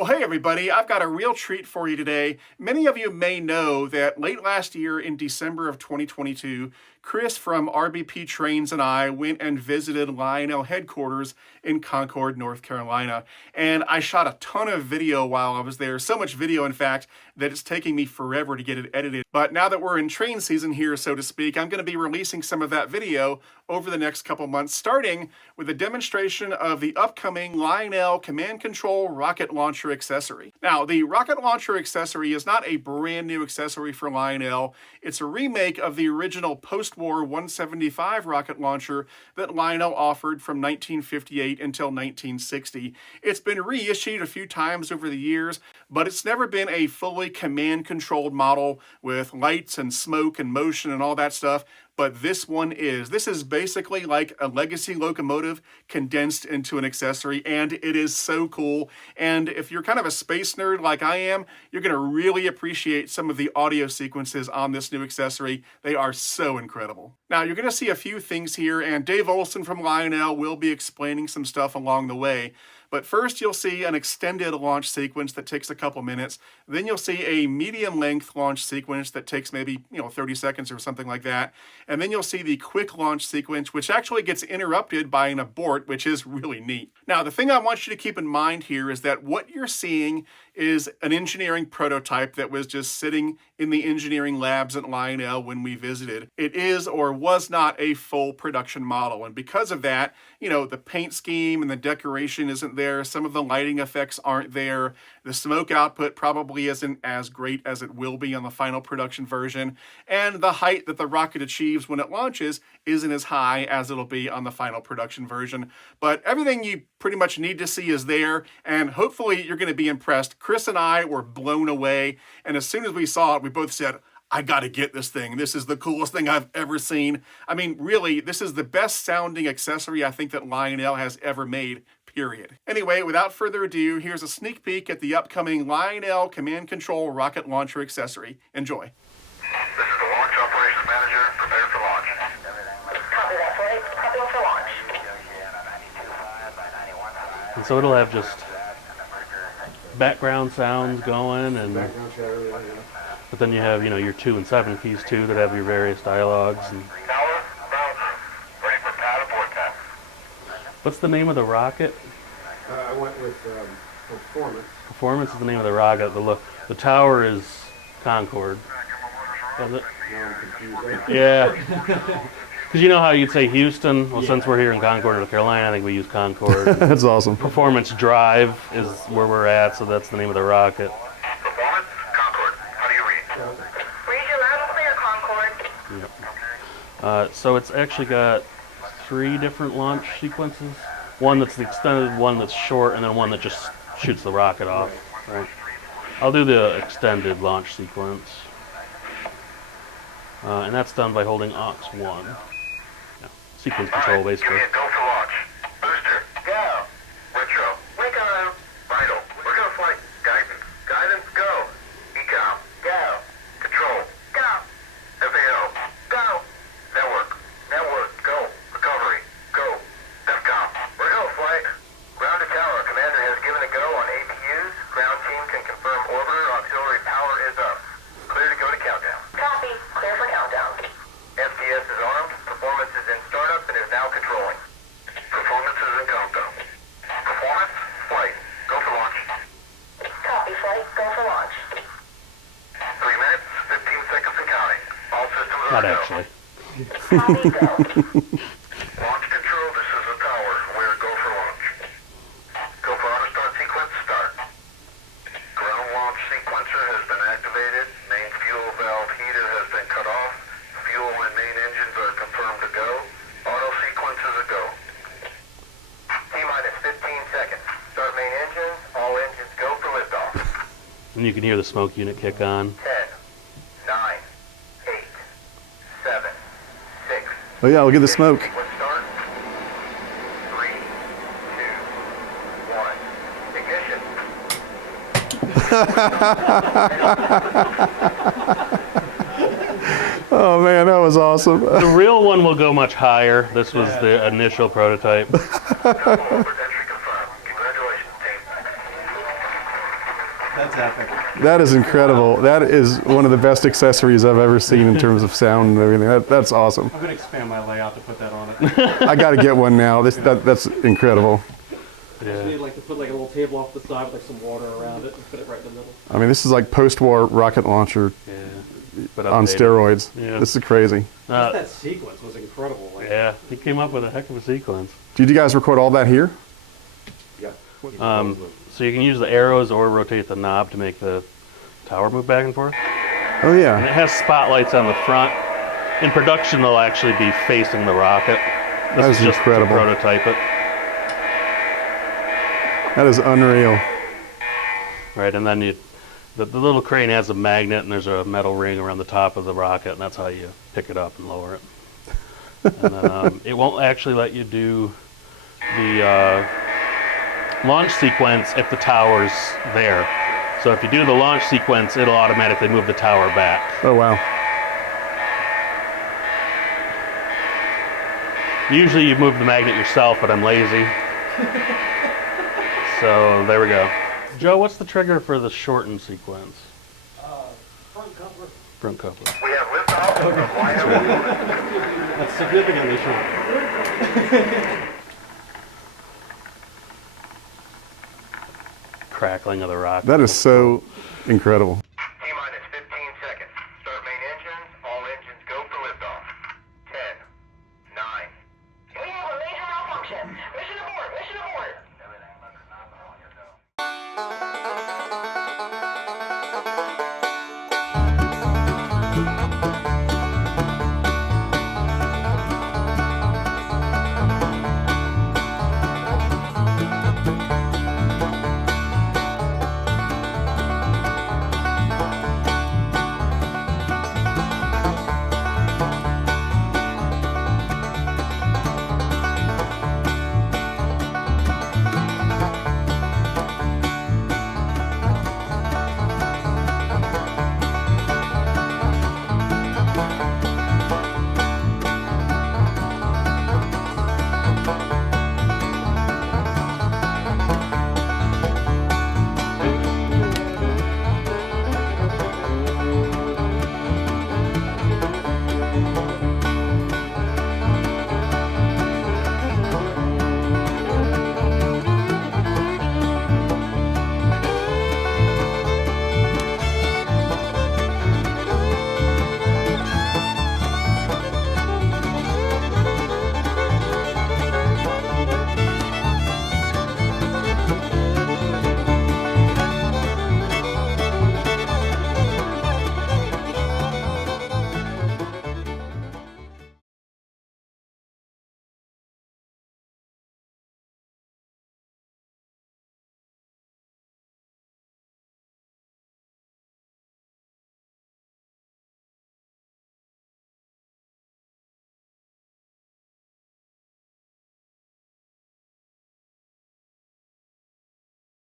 Well, hey everybody, I've got a real treat for you today. Many of you may know that late last year in December of 2022, Chris from RBP Trains and I went and visited Lionel headquarters in Concord, North Carolina. And I shot a ton of video while I was there, so much video in fact, that it's taking me forever to get it edited. But now that we're in train season here, so to speak, I'm going to be releasing some of that video over the next couple months, starting with a demonstration of the upcoming Lionel Command Control Rocket Launcher Accessory. Now, the Rocket Launcher Accessory is not a brand new accessory for Lionel. It's a remake of the original post-war 175 rocket launcher that Lionel offered from 1958 until 1960. It's been reissued a few times over the years, but it's never been a fully command-controlled model with lights and smoke and motion and all that stuff. But this one is. This is basically like a legacy locomotive condensed into an accessory, and it is so cool. And if you're kind of a space nerd like I am, you're going to really appreciate some of the audio sequences on this new accessory. They are so incredible. Now, you're going to see a few things here, and Dave Olson from Lionel will be explaining some stuff along the way. But first, you'll see an extended launch sequence that takes a couple minutes. Then you'll see a medium-length launch sequence that takes maybe 30 seconds or something like that. And then you'll see the quick launch sequence, which actually gets interrupted by an abort, which is really neat. Now, the thing I want you to keep in mind here is that what you're seeing is an engineering prototype that was just sitting in the engineering labs at Lionel when we visited. It is or was not a full production model. And because of that, the paint scheme and the decoration isn't there. Some of the lighting effects aren't there. The smoke output probably isn't as great as it will be on the final production version. And the height that the rocket achieves when it launches isn't as high as it'll be on the final production version. But everything you pretty much need to see is there, and hopefully you're going to be impressed. Chris and I were blown away, and as soon as we saw it, we both said, I gotta get this thing. This is the coolest thing I've ever seen. I mean, really, this is the best sounding accessory I think that Lionel has ever made, period. Anyway, without further ado, here's a sneak peek at the upcoming Lionel Command Control Rocket Launcher Accessory. Enjoy. This is the Launch Operations Manager. Prepare for launch. Copy that, Floyd. Prepping for launch. And so it'll have just background sounds going, and but then you have your 2 and 7 keys too that have your various dialogues. And Tower, bouncer. Ready for pad abort time. what's the name of the rocket? I went with Performance. Performance is the name of the rocket. The tower is Concord. Was it? Now I'm confused. Yeah. Because you know how you'd say Houston? Well, since we're here in Concord, North Carolina, I think we use Concord. That's awesome. Performance Drive is where we're at, so that's the name of the rocket. Performance, Concord. How do you read? Read you loud and clear, Concord. Yep. So it's actually got 3 different launch sequences. One that's the extended, one that's short, and then one that just shoots the rocket off. Right. I'll do the extended launch sequence. And that's done by holding aux 1. Yeah. Sequence control, basically. Give me a go for launch. Booster, go. Retro, Wiggle. vital. We're going to flight. Guidance. Guidance, go. Ecom, Go. control. Go. FAO, Go. network. Network, go. Recovery, go. DEFCOM, we're going to flight. Ground to tower. Commander has given a go on APUs. Ground team can confirm orbiter auxiliary power is up. Clear to go to countdown. Copy. Clear for countdown. SDS is armed. Performance is in startup and is now controlling. Performance is in countdown. Performance, flight. Go for launch. Copy, flight. Go for launch. 3 minutes, 15 seconds and counting. All systems are Not go. actually. Copy, go. Launch control, this is the tower. We're go for launch. Go for auto start sequence, start. Ground launch sequencer has been activated. Main fuel valve heater has been cut off. Fuel and main engines are confirmed to go. Auto sequence is a go. T-minus 15 seconds. Start main engines. All engines go for liftoff. And you can hear the smoke unit kick on. 10, 9, 8, 7, 6. Oh yeah, look at the smoke. Sequence start. 3, 2, 1. Ignition. Oh man, that was awesome. The real one will go much higher. This was the initial prototype. Entry confirmed. Congratulations, team. That's epic. That is incredible. That is one of the best accessories I've ever seen in terms of sound and everything. That's awesome. I'm gonna expand my layout to put that on it. I got to get one now. That's incredible. Yeah. You'd like to put like a little table off the side with like some water around it and put it right in the middle. I mean, this is like post-war rocket launcher Yeah. But on updated. steroids. Yeah. This is crazy. Just that sequence was incredible. Like, Yeah, he came up with a heck of a sequence. Did you guys record all that here? yeah. So you can use the arrows or rotate the knob to make the tower move back and forth. Oh And it yeah. has spotlights on the front. In production, they'll actually be facing the rocket. This That is is just incredible. to prototype it. That is unreal. Right, and then the little crane has a magnet, and there's a metal ring around the top of the rocket, and that's how you pick it up and lower it. And then it won't actually let you do the launch sequence if the tower's there. So if you do the launch sequence, it'll automatically move the tower back. Oh wow. Usually you move the magnet yourself, but I'm lazy. So there we go. Joe, what's the trigger for the shortened sequence? Front coupler. Front coupler. We have liftoff from Lionel. That's significantly short. Crackling of the rocket. That is so incredible.